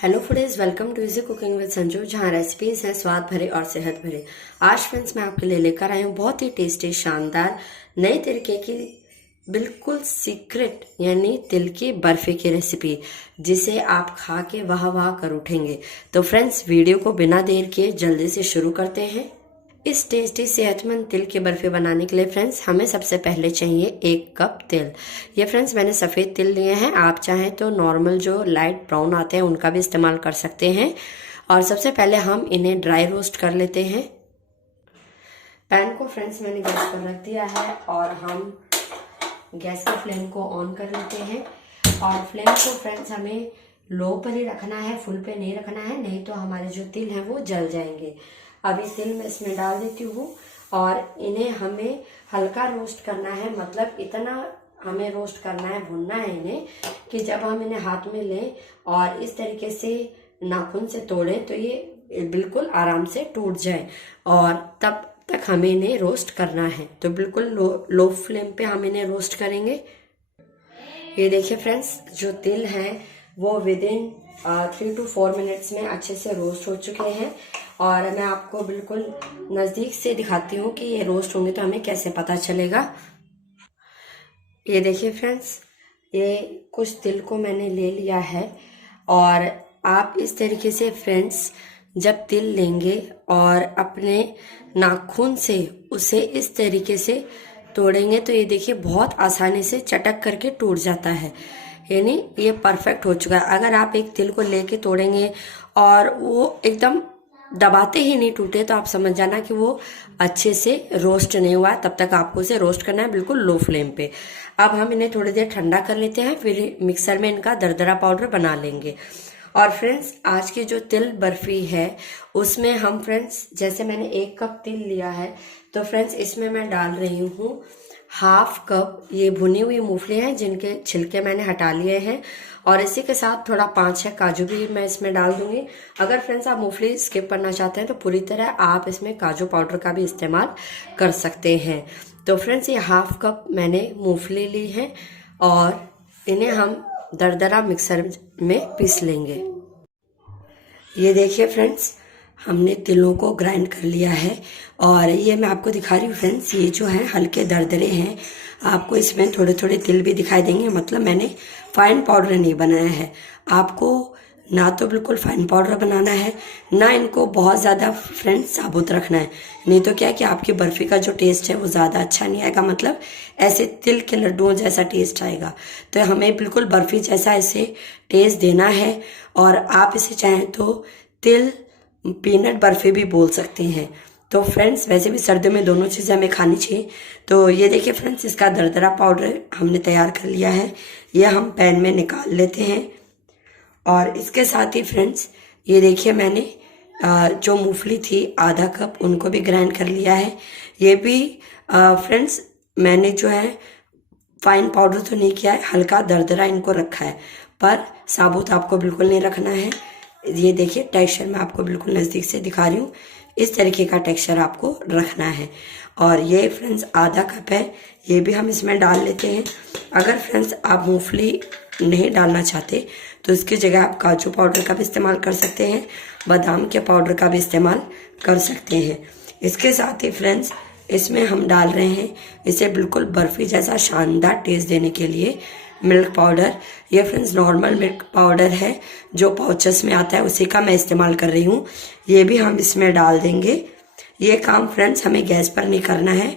Hello foodies, welcome to easy cooking with Sanju, जहाँ recipes हैं स्वाद भरे और सेहत भरे। आज फ्रेंड्स मैं आपके लिए लेकर आई हूँ बहुत ही टेस्टी शानदार नए तरीके की बिल्कुल सीक्रेट यानी तिल की बर्फी की रेसिपी, जिसे आप खा के वाह वाह कर उठेंगे। तो फ्रेंड्स वीडियो को बिना देर किए जल्दी से शुरू करते हैं। इस टेस्टी सेहतमंद तिल की बर्फी बनाने के लिए फ्रेंड्स हमें सबसे पहले चाहिए 1 कप तिल। ये फ्रेंड्स मैंने सफ़ेद तिल लिए हैं, आप चाहें तो नॉर्मल जो लाइट ब्राउन आते हैं उनका भी इस्तेमाल कर सकते हैं। और सबसे पहले हम इन्हें ड्राई रोस्ट कर लेते हैं। पैन को फ्रेंड्स मैंने गैस पर रख दिया है और हम गैस के फ्लेम को ऑन कर लेते हैं। और फ्लेम को फ्रेंड्स हमें लो पर ही रखना है, फुल पे नहीं रखना है, नहीं तो हमारे जो तिल हैं वो जल जाएंगे। अभी तिल मैं इसमें डाल देती हूँ और इन्हें हमें हल्का रोस्ट करना है, मतलब इतना हमें रोस्ट करना है, भुनना है इन्हें कि जब हम इन्हें हाथ में लें और इस तरीके से नाखून से तोड़ें तो ये बिल्कुल आराम से टूट जाए। और तब तक हमें इन्हें रोस्ट करना है, तो बिल्कुल लो फ्लेम पे हम इन्हें रोस्ट करेंगे। ये देखिए फ्रेंड्स, जो तिल हैं वो विदिन 3 to 4 मिनट्स में अच्छे से रोस्ट हो चुके हैं। और मैं आपको बिल्कुल नज़दीक से दिखाती हूँ कि ये रोस्ट होंगे तो हमें कैसे पता चलेगा। ये देखिए फ्रेंड्स, ये कुछ तिल को मैंने ले लिया है और आप इस तरीके से फ्रेंड्स जब तिल लेंगे और अपने नाखून से उसे इस तरीके से तोड़ेंगे तो ये देखिए बहुत आसानी से चटक करके टूट जाता है, यानी ये परफेक्ट हो चुका है। अगर आप एक तिल को लेके तोड़ेंगे और वो एकदम दबाते ही नहीं टूटे तो आप समझ जाना कि वो अच्छे से रोस्ट नहीं हुआ। तब तक आपको इसे रोस्ट करना है बिल्कुल लो फ्लेम पे। अब हम इन्हें थोड़ी देर ठंडा कर लेते हैं, फिर मिक्सर में इनका दरदरा पाउडर बना लेंगे। और फ्रेंड्स आज की जो तिल बर्फी है उसमें हम फ्रेंड्स, जैसे मैंने 1 कप तिल लिया है तो फ्रेंड्स इसमें मैं डाल रही हूँ 1/2 कप ये भुनी हुई मूंगफली हैं जिनके छिलके मैंने हटा लिए हैं। और इसी के साथ थोड़ा 5-6 काजू भी मैं इसमें डाल दूंगी। अगर फ्रेंड्स आप मूंगफली स्किप करना चाहते हैं तो पूरी तरह आप इसमें काजू पाउडर का भी इस्तेमाल कर सकते हैं। तो फ्रेंड्स ये 1/2 कप मैंने मूंगफली ली है और इन्हें हम दरदरा मिक्सर में पीस लेंगे। ये देखिए फ्रेंड्स, हमने तिलों को ग्राइंड कर लिया है और ये मैं आपको दिखा रही हूँ फ्रेंड्स, ये जो है हल्के दरदरे हैं। आपको इसमें थोड़े थोड़े तिल भी दिखाई देंगे, मतलब मैंने फाइन पाउडर नहीं बनाया है। आपको ना तो बिल्कुल फाइन पाउडर बनाना है, ना इनको बहुत ज़्यादा फ्रेंड्स साबुत रखना है, नहीं तो क्या है कि आपकी बर्फ़ी का जो टेस्ट है वो ज़्यादा अच्छा नहीं आएगा, मतलब ऐसे तिल के लड्डुओं जैसा टेस्ट आएगा। तो हमें बिल्कुल बर्फ़ी जैसा इसे टेस्ट देना है। और आप इसे चाहें तो तिल पीनट बर्फी भी बोल सकते हैं। तो फ्रेंड्स वैसे भी सर्दियों में दोनों चीज़ें हमें खानी चाहिए। तो ये देखिए फ्रेंड्स, इसका दरदरा पाउडर हमने तैयार कर लिया है, ये हम पैन में निकाल लेते हैं। और इसके साथ ही फ्रेंड्स ये देखिए मैंने जो मूंगफली थी 1/2 कप उनको भी ग्राइंड कर लिया है। ये भी फ्रेंड्स मैंने जो है फाइन पाउडर तो नहीं किया है, हल्का दरदरा इनको रखा है, पर साबुत आपको बिल्कुल नहीं रखना है। ये देखिए टेक्सचर मैं आपको बिल्कुल नज़दीक से दिखा रही हूँ, इस तरीके का टेक्सचर आपको रखना है। और ये फ्रेंड्स 1/2 कप है, ये भी हम इसमें डाल लेते हैं। अगर फ्रेंड्स आप मूंगफली नहीं डालना चाहते तो इसकी जगह आप काजू पाउडर का भी इस्तेमाल कर सकते हैं, बादाम के पाउडर का भी इस्तेमाल कर सकते हैं। इसके साथ ही फ्रेंड्स इसमें हम डाल रहे हैं इसे बिल्कुल बर्फ़ी जैसा शानदार टेस्ट देने के लिए मिल्क पाउडर। ये फ्रेंड्स नॉर्मल मिल्क पाउडर है जो पाउचेस में आता है, उसी का मैं इस्तेमाल कर रही हूँ। ये भी हम इसमें डाल देंगे। ये काम फ्रेंड्स हमें गैस पर नहीं करना है,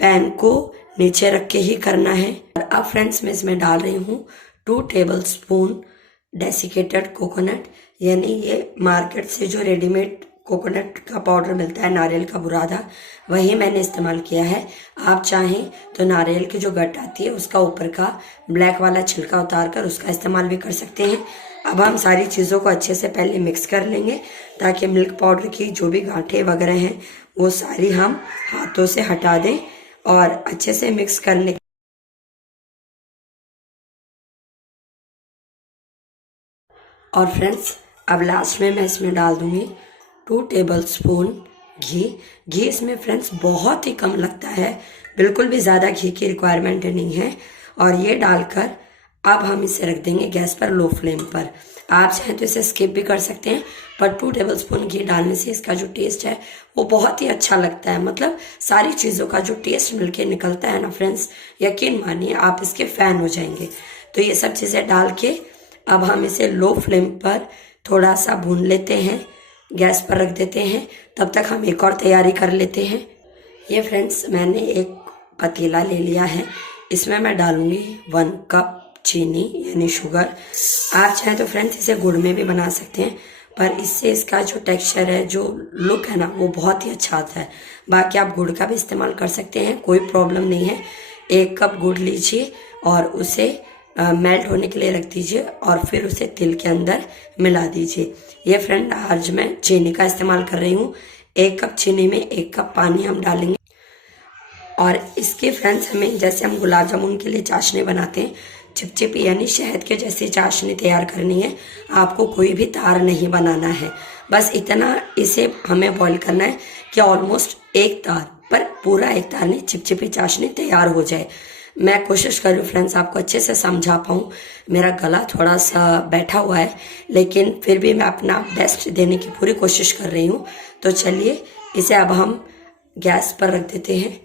पैन को नीचे रख के ही करना है। और अब फ्रेंड्स मैं इसमें डाल रही हूँ 2 टेबलस्पून डेसिकेटेड कोकोनट, यानी ये मार्केट से जो रेडीमेड कोकोनट का पाउडर मिलता है, नारियल का बुरादा, वही मैंने इस्तेमाल किया है। आप चाहें तो नारियल की जो गट आती है उसका ऊपर का ब्लैक वाला छिलका उतार कर उसका इस्तेमाल भी कर सकते हैं। अब हम सारी चीज़ों को अच्छे से पहले मिक्स कर लेंगे ताकि मिल्क पाउडर की जो भी गांठें वगैरह हैं वो सारी हम हाथों से हटा दें और अच्छे से मिक्स करने। और फ्रेंड्स अब लास्ट में मैं इसमें डाल दूंगी 2 टेबलस्पून घी। घी इसमें फ्रेंड्स बहुत ही कम लगता है, बिल्कुल भी ज़्यादा घी की रिक्वायरमेंट नहीं है। और ये डालकर अब हम इसे रख देंगे गैस पर लो फ्लेम पर। आप चाहें तो इसे स्किप भी कर सकते हैं, पर 2 टेबलस्पून घी डालने से इसका जो टेस्ट है वो बहुत ही अच्छा लगता है। मतलब सारी चीज़ों का जो टेस्ट मिलके निकलता है ना फ्रेंड्स, यकीन मानिए आप इसके फैन हो जाएंगे। तो ये सब चीज़ें डाल के अब हम इसे लो फ्लेम पर थोड़ा सा भून लेते हैं, गैस पर रख देते हैं। तब तक हम एक और तैयारी कर लेते हैं। ये फ्रेंड्स मैंने एक पतीला ले लिया है, इसमें मैं डालूंगी 1 कप चीनी यानी शुगर। आप चाहें तो फ्रेंड्स इसे गुड़ में भी बना सकते हैं, पर इससे इसका जो टेक्सचर है, जो लुक है ना, वो बहुत ही अच्छा आता है। बाकी आप गुड़ का भी इस्तेमाल कर सकते हैं, कोई प्रॉब्लम नहीं है। 1 कप गुड़ लीजिए और उसे मेल्ट होने के लिए रख दीजिए और फिर उसे तिल के अंदर मिला दीजिए। ये फ्रेंड आज मैं चीनी का इस्तेमाल कर रही हूँ। 1 कप चीनी में 1 कप पानी हम डालेंगे। और इसके फ्रेंड्स हमें, जैसे हम गुलाब जामुन के लिए चाशनी बनाते हैं, चिपचिपी यानी शहद के जैसी चाशनी तैयार करनी है। आपको कोई भी तार नहीं बनाना है, बस इतना इसे हमें बॉईल करना है कि ऑलमोस्ट एक तार, पर पूरा एक तार नहीं, चिपचिपी चाशनी तैयार हो जाए। मैं कोशिश कर रही हूँ फ्रेंड्स आपको अच्छे से समझा पाऊँ। मेरा गला थोड़ा सा बैठा हुआ है, लेकिन फिर भी मैं अपना बेस्ट देने की पूरी कोशिश कर रही हूँ। तो चलिए इसे अब हम गैस पर रख देते हैं।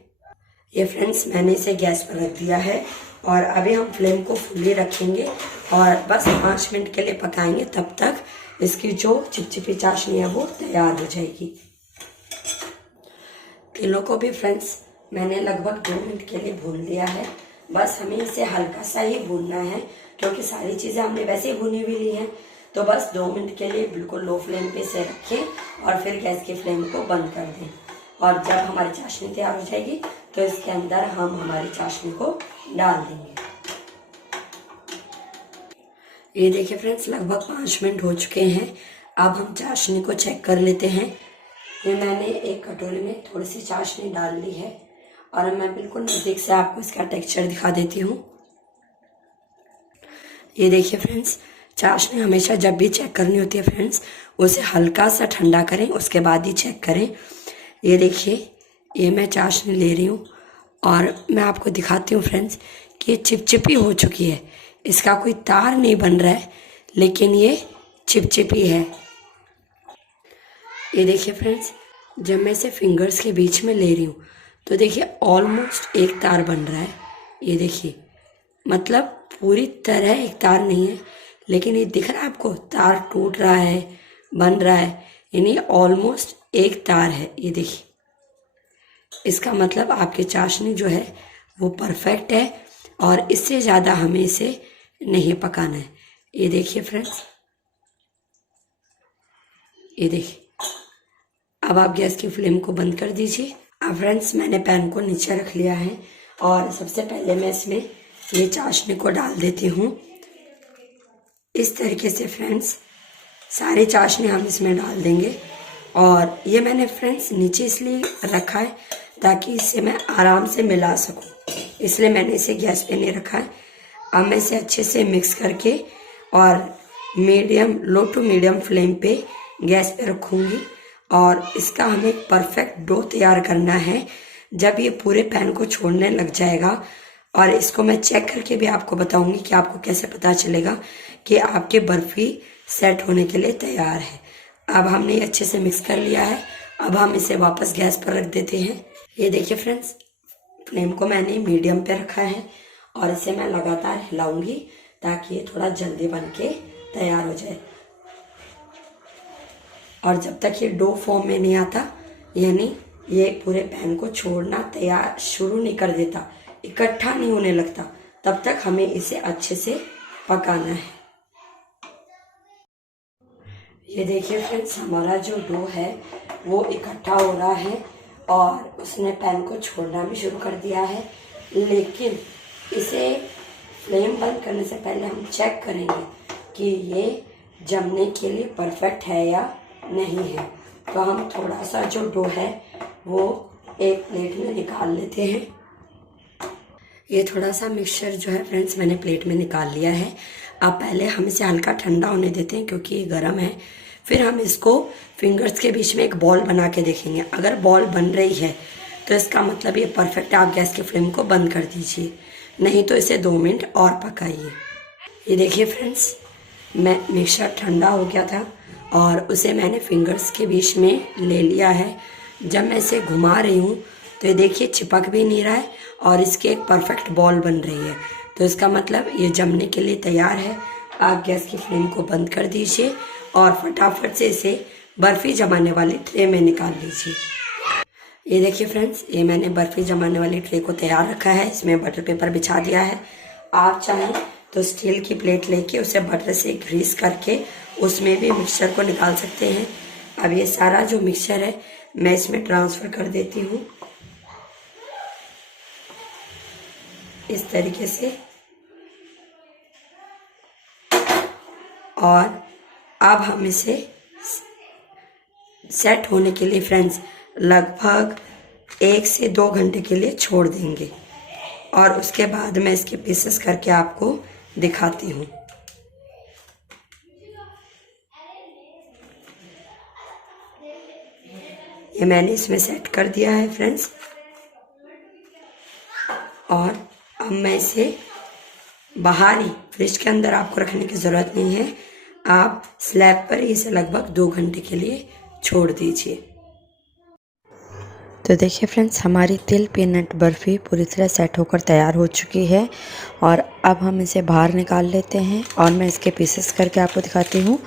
ये फ्रेंड्स मैंने इसे गैस पर रख दिया है और अभी हम फ्लेम को फुल्ली रखेंगे और बस 5 मिनट के लिए पकाएंगे। तब तक इसकी जो चिपचिपी चाशनी है वो तैयार हो जाएगी। तिलों को भी फ्रेंड्स मैंने लगभग 2 मिनट के लिए भून लिया है। बस हमें इसे हल्का सा ही भूनना है, क्योंकि सारी चीज़ें हमने वैसे ही भुनी हुई ली हैं। तो बस 2 मिनट के लिए बिल्कुल लो फ्लेम पे इसे रखें और फिर गैस की फ्लेम को बंद कर दें। और जब हमारी चाशनी तैयार हो जाएगी तो इसके अंदर हम हमारी चाशनी को डाल देंगे। ये देखिए फ्रेंड्स लगभग 5 मिनट हो चुके हैं। अब हम चाशनी को चेक कर लेते हैं। ये मैंने एक कटोरी में थोड़ी सी चाशनी डाल ली है और मैं बिल्कुल नज़दीक से आपको इसका टेक्सचर दिखा देती हूँ। ये देखिए फ्रेंड्स, चाशनी हमेशा जब भी चेक करनी होती है फ्रेंड्स, उसे हल्का सा ठंडा करें, उसके बाद ही चेक करें। ये देखिए, ये मैं चाशनी ले रही हूँ और मैं आपको दिखाती हूँ फ्रेंड्स कि ये चिपचिपी हो चुकी है। इसका कोई तार नहीं बन रहा है, लेकिन ये चिपचिपी है। ये देखिए फ्रेंड्स, जब मैं इसे फिंगर्स के बीच में ले रही हूँ तो देखिए ऑलमोस्ट एक तार बन रहा है। ये देखिए, मतलब पूरी तरह एक तार नहीं है, लेकिन ये दिख रहा है आपको, तार टूट रहा है, बन रहा है, यानी ऑलमोस्ट एक तार है। ये देखिए, इसका मतलब आपकी चाशनी जो है वो परफेक्ट है और इससे ज़्यादा हमें इसे नहीं पकाना है। ये देखिए फ्रेंड्स, ये देखिए। अब आप गैस की फ्लेम को बंद कर दीजिए। अब फ्रेंड्स मैंने पैन को नीचे रख लिया है और सबसे पहले मैं इसमें ये चाशनी को डाल देती हूँ। इस तरीके से फ्रेंड्स सारी चाशनी हम इसमें डाल देंगे। और ये मैंने फ्रेंड्स नीचे इसलिए रखा है ताकि इसे मैं आराम से मिला सकूं, इसलिए मैंने इसे गैस पे नहीं रखा है। अब मैं इसे अच्छे से मिक्स करके और लो टू मीडियम फ्लेम पे गैस पे रखूँगी और इसका हमें परफेक्ट डो तैयार करना है। जब ये पूरे पैन को छोड़ने लग जाएगा, और इसको मैं चेक करके भी आपको बताऊंगी कि आपको कैसे पता चलेगा कि आपकी बर्फी सेट होने के लिए तैयार है। अब हमने ये अच्छे से मिक्स कर लिया है। अब हम इसे वापस गैस पर रख देते हैं। ये देखिए फ्रेंड्स, फ्लेम को मैंने मीडियम पे रखा है और इसे मैं लगातार हिलाऊंगी ताकि ये थोड़ा जल्दी बन के तैयार हो जाए। और जब तक ये डो फॉर्म में नहीं आता, यानी ये पूरे पैन को छोड़ना तैयार शुरू नहीं कर देता, इकट्ठा नहीं होने लगता, तब तक हमें इसे अच्छे से पकाना है। ये देखिए फ्रेंड्स, हमारा जो डो है वो इकट्ठा हो रहा है और उसने पैन को छोड़ना भी शुरू कर दिया है। लेकिन इसे फ्लेम बंद करने से पहले हम चेक करेंगे कि ये जमने के लिए परफेक्ट है या नहीं है। तो हम थोड़ा सा जो डो है वो एक प्लेट में निकाल लेते हैं। ये थोड़ा सा मिक्सचर जो है फ्रेंड्स मैंने प्लेट में निकाल लिया है। अब पहले हम इसे हल्का ठंडा होने देते हैं क्योंकि ये गर्म है। फिर हम इसको फिंगर्स के बीच में एक बॉल बना के देखेंगे। अगर बॉल बन रही है तो इसका मतलब ये परफेक्ट है। आप गैस की फ्लेम को बंद कर दीजिए, नहीं तो इसे 2 मिनट और पकाइए। ये देखिए फ्रेंड्स, मैं मिक्सचर ठंडा हो गया था और उसे मैंने फिंगर्स के बीच में ले लिया है। जब मैं इसे घुमा रही हूँ तो ये देखिए चिपक भी नहीं रहा है और इसकी एक परफेक्ट बॉल बन रही है। तो इसका मतलब ये जमने के लिए तैयार है। आप गैस की फ्लेम को बंद कर दीजिए और फटाफट से इसे बर्फ़ी जमाने वाली ट्रे में निकाल लीजिए। ये देखिए फ्रेंड्स, ये मैंने बर्फ़ी जमाने वाली ट्रे को तैयार रखा है। इसमें बटर पेपर बिछा दिया है। आप चाहें तो स्टील की प्लेट लेके उसे बटर से ग्रीस करके उसमें भी मिक्सचर को निकाल सकते हैं। अब ये सारा जो मिक्सचर है मैं इसमें ट्रांसफ़र कर देती हूँ इस तरीके से। और अब हम इसे सेट होने के लिए फ्रेंड्स लगभग 1 से 2 घंटे के लिए छोड़ देंगे और उसके बाद मैं इसके पीसेस करके आपको दिखाती हूँ। ये मैंने इसमें सेट कर दिया है फ्रेंड्स और अब मैं इसे बाहर ही, फ्रिज के अंदर आपको रखने की ज़रूरत नहीं है। आप स्लैब पर इसे लगभग 2 घंटे के लिए छोड़ दीजिए। तो देखिए फ्रेंड्स, हमारी तिल पीनट बर्फ़ी पूरी तरह सेट होकर तैयार हो चुकी है और अब हम इसे बाहर निकाल लेते हैं और मैं इसके पीसेस करके आपको दिखाती हूँ।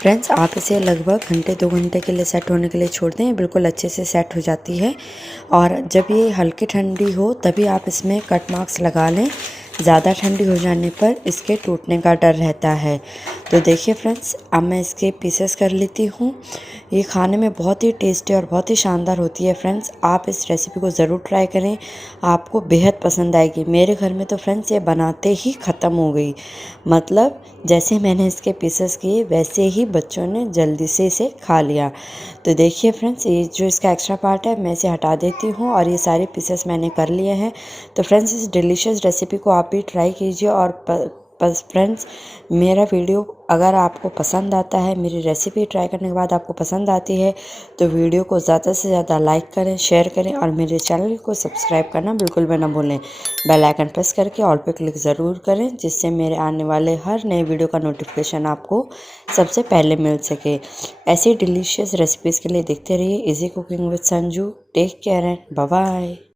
फ्रेंड्स, आप इसे लगभग घंटे 2 घंटे के लिए सेट होने के लिए छोड़ दें, बिल्कुल अच्छे से सेट हो जाती है। और जब ये हल्की ठंडी हो तभी आप इसमें कट मार्क्स लगा लें, ज़्यादा ठंडी हो जाने पर इसके टूटने का डर रहता है। तो देखिए फ्रेंड्स, अब मैं इसके पीसेस कर लेती हूँ। ये खाने में बहुत ही टेस्टी और बहुत ही शानदार होती है फ्रेंड्स। आप इस रेसिपी को ज़रूर ट्राई करें, आपको बेहद पसंद आएगी। मेरे घर में तो फ्रेंड्स ये बनाते ही ख़त्म हो गई। मतलब जैसे मैंने इसके पीसेस किए वैसे ही बच्चों ने जल्दी से इसे खा लिया। तो देखिए फ्रेंड्स, ये जो इसका एक्स्ट्रा पार्ट है मैं इसे हटा देती हूँ और ये सारे पीसेस मैंने कर लिए हैं। तो फ्रेंड्स, इस डिलीशियस रेसिपी को आप भी ट्राई कीजिए और फ्रेंड्स, मेरा वीडियो अगर आपको पसंद आता है, मेरी रेसिपी ट्राई करने के बाद आपको पसंद आती है तो वीडियो को ज़्यादा से ज़्यादा लाइक करें, शेयर करें और मेरे चैनल को सब्सक्राइब करना बिल्कुल भी ना भूलें। बेल आइकन प्रेस करके ऑल पे क्लिक ज़रूर करें, जिससे मेरे आने वाले हर नए वीडियो का नोटिफिकेशन आपको सबसे पहले मिल सके। ऐसी डिलीशियस रेसिपीज़ के लिए देखते रहिए easy cooking with Sanju. Take care and bye bye.